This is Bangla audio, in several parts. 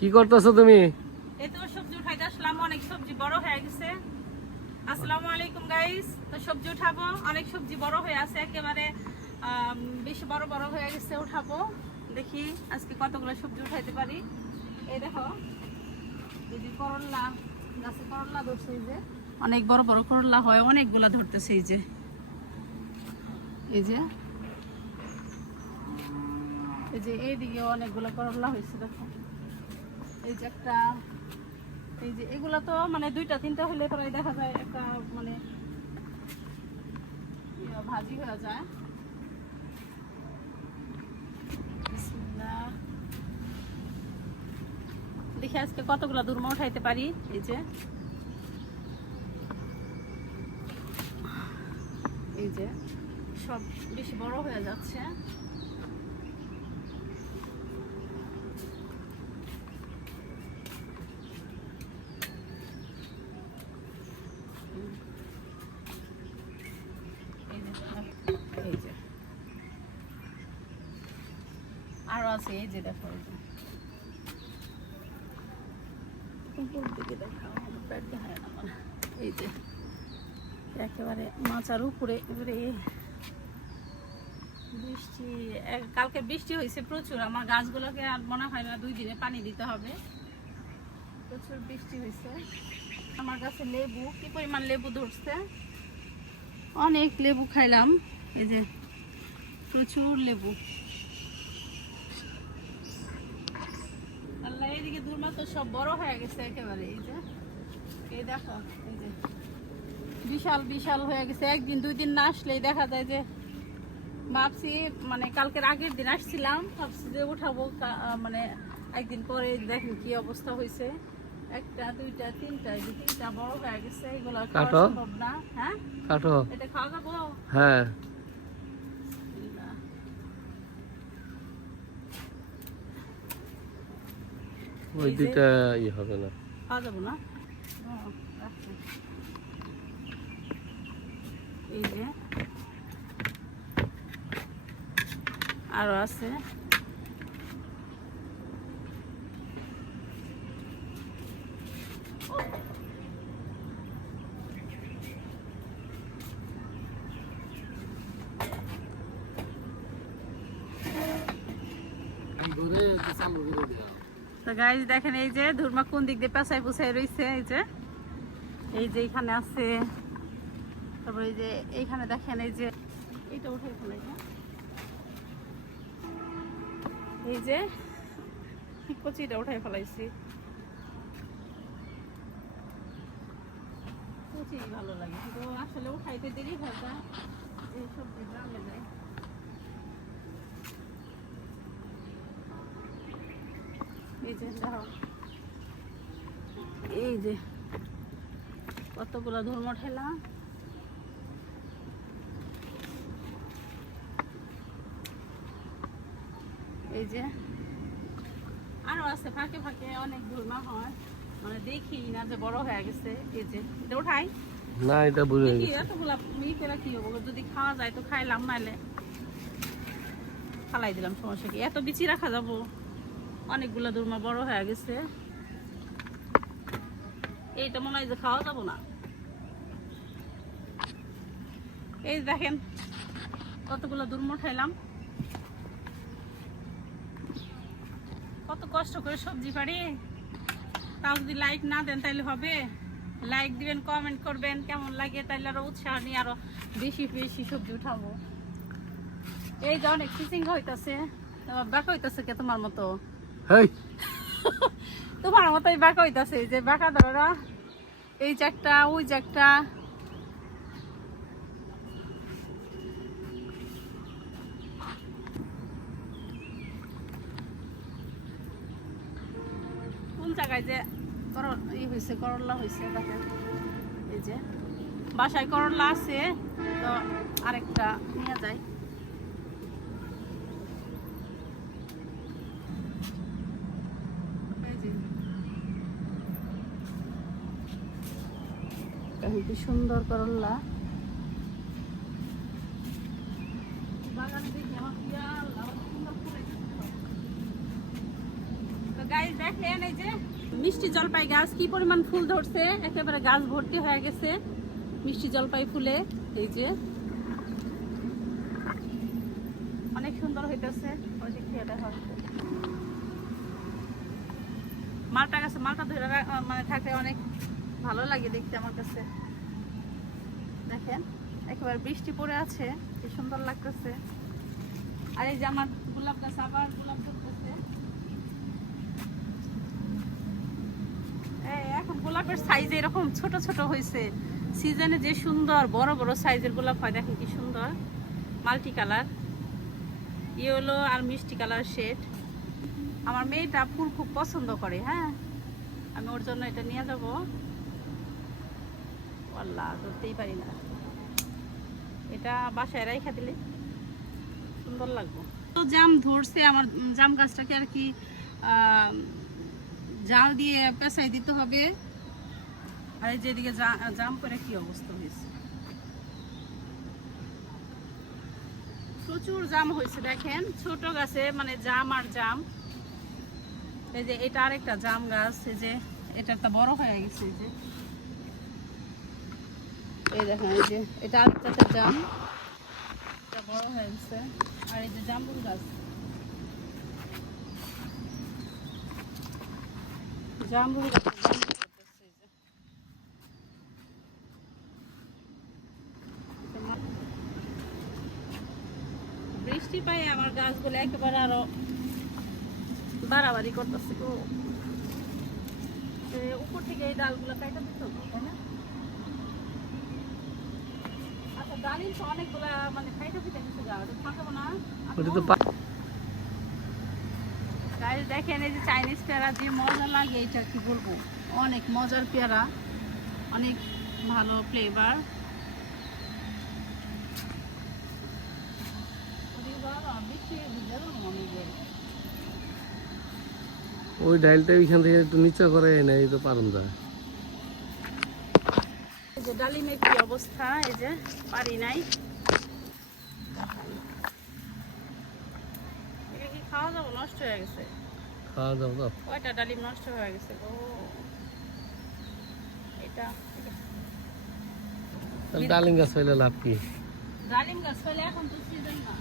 কি করতেছো তুমি? এই তো সবজি উঠাইতে আসলাম, অনেক সবজি বড় হয়ে গেছে। আসসালামু আলাইকুম গাইস। তো সবজি উঠাবো, অনেক সবজি বড় হয়ে আছে, একেবারে বেশি বড় বড় হয়ে গেছে। উঠাবো, দেখি আজকে কতগুলো সবজি উঠাইতে পারি। এই দেখো, এই যে করলা গাছে করলা ধরছে, এই যে অনেক বড় বড় করলা হয়, অনেকগুলা ধরতেছে। এই যে এই যে এই যে এইদিকে অনেকগুলো করলা হয়েছে, দেখো। এই যে একটা, এই যে এগুলা তো মানে দুইটা তিনটা হলে পরে দেখা যায় একটা মানে ভাজি হয়ে যায়। বিসমিল্লাহ। দেখি আজকে কতগুলা দূরমা উঠাইতে পারি। এই যে সব বেশি বড় হয়ে যাচ্ছে। এই যে আরো আছে, এই যে দেখো, এই যে উপর দিকে দেখাও, আমার পেট দেখায় না আমার। এই যে একেবারে মাচার উপরে এবারে বৃষ্টি, কালকে বৃষ্টি হয়েছে প্রচুর। আমার গাছগুলোকে আর মনে হয় না 2 দিনে পানি দিতে হবে, প্রচুর বৃষ্টি হয়েছে। আমার গাছে লেবু, কি পরিমাণ লেবু ধরছে, অনেক লেবু খাইলাম। এই যে প্রচুর লেবু। আল্লাহ, এইদিকে দূর মাত্র সব বড় হয়ে গেছে একেবারে। এই যে এই দেখো, এই যে বিশাল বিশাল হয়ে গেছে। একদিন 2 দিন না আসলেই দেখা যায় যে, ভাবছি মানে কালকের আগের দিন আসছিলাম, ভাবছি যে উঠাবো, মানে একদিন পরে দেখেন কি অবস্থা হয়েছে। একটা দুইটা তিনটা, এই যে তিনটা বড় হয়ে গেছে। এগুলো খাওয়া সম্ভব না। হ্যাঁ, কাটো। এটা খাওয়া যাবো? হ্যাঁ, ওই দুইটা হবে না, খাওয়া যাবো না। আচ্ছা, এই যে আরো আছে। তো গাইস দেখেন, এই যে ধুরমা কোন দিক দিয়ে পেঁচাই পুছাই রয়েছে। এই যে এখানে আছে, তারপর এই যে এইখানে দেখেন, এই যে এইটা উঠে ফেলাই, এই যে কচিটা উঠাই ফেলাইছি। কচি ভালো লাগে, কিন্তু আসলে উঠাইতে দেরি হয় না, এই সবজি গ্রামে যায়। এই যে দেখো, এই যে কতগুলো ধর্ম ঠেলা। এই যে আরো আছে, ফাঁকে ফাঁকে অনেক ধর্মা হয়, মানে দেখি না যে বড় হয়ে গেছে। এই যে এটা উঠাই না, এটা বুঝে দেখি গেছে। এতগুলা করে কি হবো, যদি খাওয়া যায় তো খাইলাম, নাইলে ফালাই দিলাম, সমস্যা কি। এত বিচি রাখা যাবো? অনেকগুলা ধর্মা বড় হয়ে গেছে। এইটা মনে হয় যে খাওয়া যাবো না। এই দেখেন কতগুলো দুর্ম খাইলাম, কত কষ্ট করে সবজি পারি। তাও যদি লাইক না দেন তাইলে হবে? লাইক দিবেন, কমেন্ট করবেন, কেমন লাগে, তাইলে আরো উৎসাহ নিয়ে আরো বেশি বেশি সবজি উঠাবো। এই যে অনেক ফিচিং হইতাছে, বাঁকা হইতাছে কে তোমার মতো? তোমার মতোই বাঁকা হইতাছে। এই যে বাঁকা ধরা, এই যে একটা, ওই যে একটা। কোন জায়গায় যে হয়েছে, করলা হয়েছে, দেখেন। এই যে বাসায় করলা আছে, তো আরেকটা নিয়ে যায়। কি সুন্দর করলা, বাগানে দেখি আমার তো গাইস দেখেন এই যে মিষ্টি জলপাই গাছ কি পরিমাণ ফুল ধরছে, একেবারে গাছ ভর্তি হয়ে গেছে মিষ্টি জলপাই ফুলে। এই যে অনেক সুন্দর হইতেছে। ওই যে খেয়ে দেখা হচ্ছে মালটা গাছে, মালটা ধরে মানে থাকলে অনেক ভালো লাগে দেখতে আমার কাছে। দেখেন একেবারে বৃষ্টি পড়ে আছে, কি সুন্দর লাগতেছে। আর এই যে আমার গোলাপ গাছ আবার গোলাপ ধরতেছে। এখন গোলাপের সাইজ এরকম ছোট ছোট হয়েছে, সিজনে যে সুন্দর বড় বড় সাইজের গোলাপ হয় দেখেন কি সুন্দর, মাল্টি কালার, ইয়েলো আর মিষ্টি কালার শেড। আমার মেয়েটা ফুল খুব পছন্দ করে, হ্যাঁ আমি ওর জন্য এটা নিয়ে যাবো। আল্লাহ ধরতেই পারি না, এটা বাসায় রাইখা দিলে সুন্দর লাগবে। তো জাম ধরছে, আমার জাম গাছটাকে আর কি জাল দিয়ে পেঁচাই দিতে হবে। আর এই যেদিকে জাম করে কি অবস্থা হয়েছে, প্রচুর জাম হয়েছে দেখেন ছোট গাছে, মানে জাম আর জাম। এই যে এটা আরেকটা জাম গাছ, এই যে এটা একটা বড় হয়ে গেছে। এই যে এই দেখেন, এই যে এটা আরেকটা জাম, এটা বড় হয়ে গেছে। আর এই যে জামরুল গাছ, জামরুল গাছ বৃষ্টি পাই আমার গাছগুলো একেবারে আরো বাড়াবাড়ি করতেছে। উপর থেকে এই ডালগুলো কাটা দিতে হবে, তাই না? আচ্ছা ডালিম তো অনেকগুলা মানে কাটা ফিটা কিছু যাওয়া ফাঁকাবো না। গাইস দেখেন এই যে চাইনিজ পেয়ারা যে মজা লাগে, এটা কি বলবো, অনেক মজার পেয়ারা, অনেক ভালো ফ্লেভার। ওই ডালটা ওইখান থেকে একটু নিচে করে না, এই তো পারুন দা। এই যে ডালিমের কি অবস্থা, এই যে পারি নাই। এটা কি খাওয়া যাবো? নষ্ট হয়ে গেছে। খাওয়া দাও তো, কয়টা ডালিম নষ্ট হয়ে গেছে গো। এটা ডালিম গাছ হইলে লাভ কি? ডালিম গাছ হইলে এখন তো সিজন না।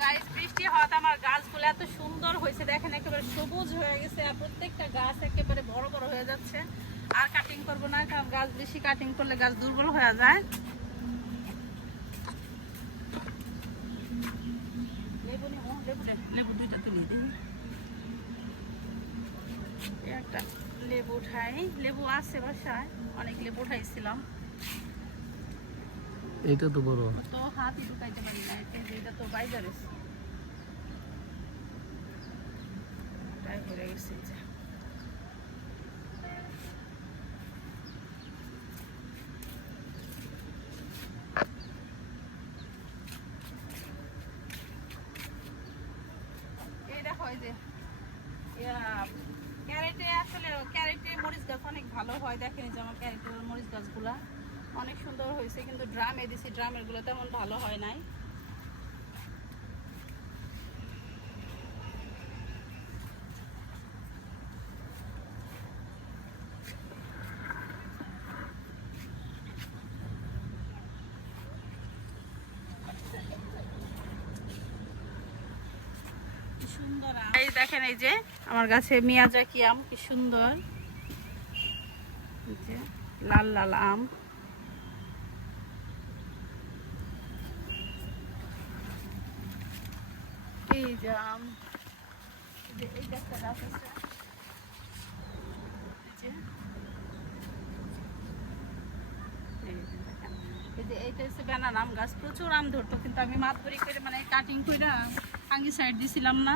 গাইস বৃষ্টি হওয়াতে আমার গাছগুলো এত সুন্দর হয়েছে দেখেন, একেবারে সবুজ হয়ে গেছে। আর প্রত্যেকটা গাছ একেবারে বড় বড় হয়ে যাচ্ছে। আর কাটিং করবো না, কারণ গাছ বেশি কাটিং করলে গাছ দুর্বল হয়ে যায়। লেবু নেবো, লেবু দুইটা তুলে দিই। একটা লেবু উঠাই, লেবু আছে বাসায়, অনেক লেবু উঠাইছিলাম। এইটা তো বড়, তো হাতই ঢুকাইতে পারি না, এটা তো বাইজারে তাই হয়ে গেছে। এই দেখো এই যে ক্যারেটে, আসলে ক্যারেটে মরিচ গাছ অনেক ভালো হয়। দেখেন যে আমার ক্যারেটের মরিচ গাছগুলা অনেক সুন্দর হয়েছে, কিন্তু ড্রামে দিছি, ড্রামের গুলো তেমন ভালো হয় নাই। সুন্দর এই দেখেন, এই যে আমার গাছে মিয়াজাকি আম কি সুন্দর, লাল লাল আম। এই যে আম, এই গাছটা গাছ আছে, এইটা হচ্ছে বেনানা আম গাছ, প্রচুর আম ধরতো, কিন্তু আমি মাতবরি করে মানে কাটিং করে আঙ্গি সাইড দিছিলাম না,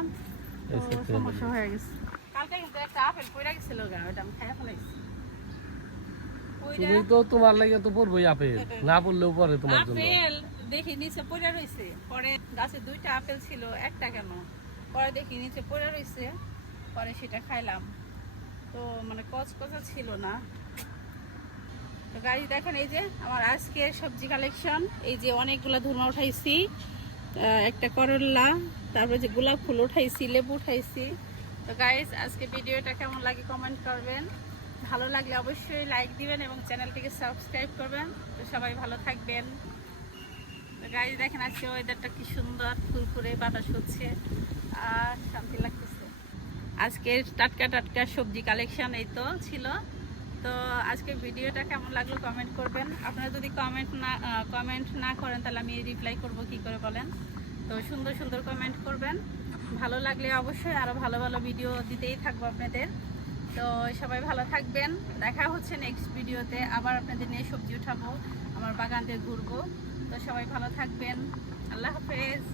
তো সমস্যা হয়ে গেছে। কালকে কিন্তু একটা আপেল পড়ে গেছিল গা, ওটা আমি খাইয়া ফেলাইছি। তুমি তো তোমার লাগে তো পড়বই আপেল, না পড়লেও পরে তোমার জন্য। আপেল দেখি নিচে পড়ে রইছে, পরে গাছে দুইটা আপেল ছিল, একটা কেন, পরে দেখি নিচে পড়ে রইছে, পরে সেটা খাইলাম, তো মানে কচকচা ছিল না। তো গাড়ি দেখেন, এই যে আমার আজকে সবজি কালেকশন, এই যে অনেকগুলো ধুমা উঠাইছি, একটা করল্লা, তারপরে যে গোলাপ ফুল উঠাইছি, লেবু উঠাইছি। তো গাইস আজকে ভিডিওটা কেমন লাগে কমেন্ট করবেন, ভালো লাগলে অবশ্যই লাইক দিবেন এবং চ্যানেলটিকে সাবস্ক্রাইব করবেন। তো সবাই ভালো থাকবেন। তো গাইস দেখেন আজকে ওয়েদারটা কি সুন্দর, ফুরফুরে বাতাস হচ্ছে আর শান্তি লাগতেছে। আজকের টাটকা টাটকা সবজি কালেকশন এই তো ছিল। তো আজকের ভিডিওটা কেমন লাগলো কমেন্ট করবেন। আপনারা যদি কমেন্ট না করেন তাহলে আমি রিপ্লাই করব কি করে বলেন। তো সুন্দর সুন্দর কমেন্ট করবেন, ভালো লাগলে অবশ্যই আরও ভালো ভালো ভিডিও দিতেই থাকবো আপনাদের। তো সবাই ভালো থাকবেন, দেখা হচ্ছে নেক্সট ভিডিওতে। আবার আপনাদের নিয়ে সবজি উঠাবো, আমার বাগানতে ঘুরবো। তো সবাই ভালো থাকবেন, আল্লাহ হাফেজ।